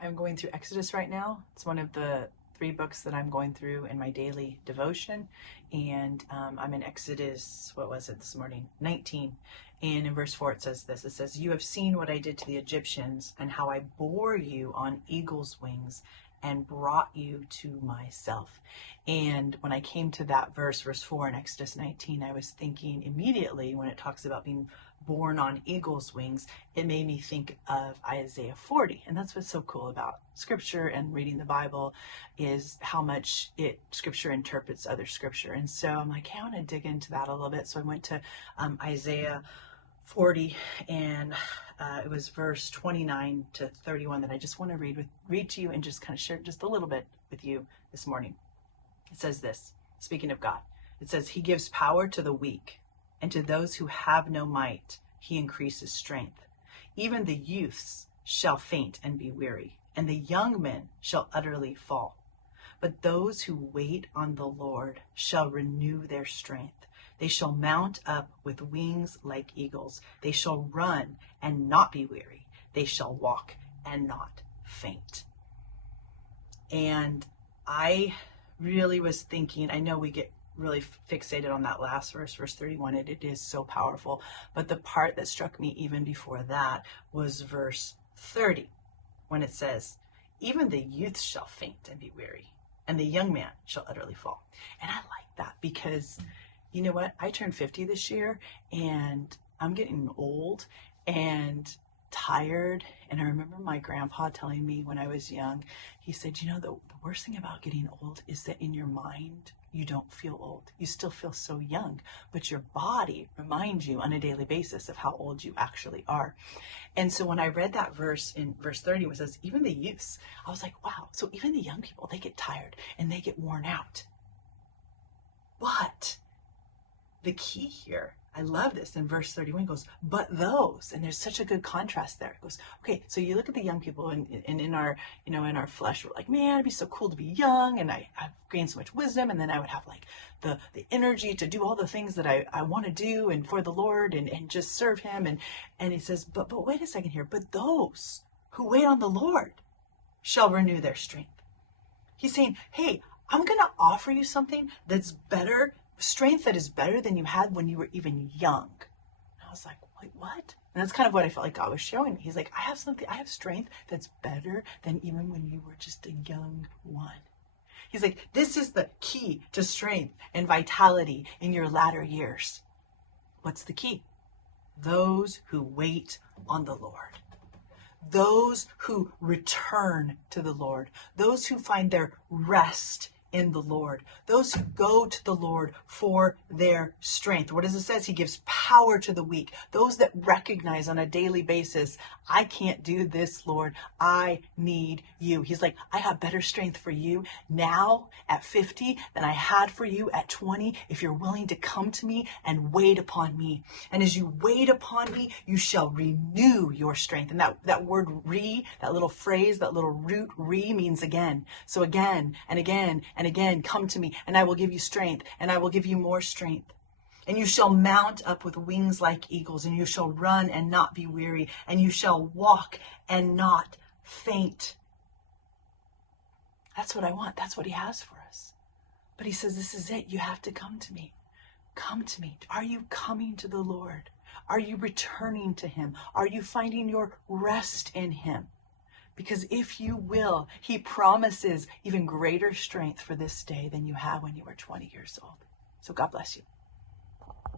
I'm going through Exodus right now. It's one of the 3 books that I'm going through in my daily devotion. And I'm in Exodus, what was it this morning? 19. And in verse 4 it says this. It says, "You have seen what I did to the Egyptians and how I bore you on eagle's wings and brought you to myself." And when I came to that verse 4 in Exodus 19, I was thinking immediately when it talks about being born on eagle's wings, it made me think of Isaiah 40. And that's what's so cool about scripture and reading the Bible, is how much scripture interprets other scripture. And so I'm like, hey, I want to dig into that a little bit. So I went to Isaiah 40, and it was verse 29 to 31 that I just want to read to you and just kind of share just a little bit with you this morning. It says this, speaking of God, it says, "He gives power to the weak, and to those who have no might, he increases strength. Even the youths shall faint and be weary, and the young men shall utterly fall. But those who wait on the Lord shall renew their strength. They shall mount up with wings like eagles. They shall run and not be weary. They shall walk and not faint." And I really was thinking, I know we get really fixated on that last verse 31. It is so powerful. But the part that struck me even before that was verse 30, when it says, "Even the youth shall faint and be weary, and the young man shall utterly fall." And I like that because, you know what? I turned 50 this year, and I'm getting old and tired. And I remember my grandpa telling me when I was young, he said, you know, the worst thing about getting old is that in your mind, you don't feel old. You still feel so young, but your body reminds you on a daily basis of how old you actually are. And so when I read that verse in verse 30, where it says, even the youths, I was like, wow, so even the young people, they get tired and they get worn out. But the key here, I love this, in verse 31 goes, "But those," and there's such a good contrast there. It goes, okay, so you look at the young people, and in our, in our flesh, we're like, man, it'd be so cool to be young, and I've gained so much wisdom, and then I would have like the energy to do all the things that I want to do and for the Lord and just serve him. And he says, but wait a second here, "But those who wait on the Lord shall renew their strength." He's saying, hey, I'm going to offer you something that's better, strength that is better than you had when you were even young. And I was like, wait, what? And that's kind of what I felt like God was showing me. He's like, I have strength that's better than even when you were just a young one. He's like, this is the key to strength and vitality in your latter years. What's the key? Those who wait on the Lord. Those who return to the Lord. Those who find their rest in the Lord. Those who go to the Lord for their strength. What does it say? He gives power to the weak. Those that recognize on a daily basis, I can't do this, Lord. I need you. He's like, I have better strength for you now at 50 than I had for you at 20 if you're willing to come to me and wait upon me. And as you wait upon me, you shall renew your strength. And that word that little phrase, that little root means again. So again and again and again, come to me, and I will give you strength, and I will give you more strength. And you shall mount up with wings like eagles, and you shall run and not be weary, and you shall walk and not faint. That's what I want. That's what he has for us. But he says, this is it. You have to come to me. Come to me. Are you coming to the Lord? Are you returning to him? Are you finding your rest in him? Because if you will, he promises even greater strength for this day than you had when you were 20 years old. So God bless you.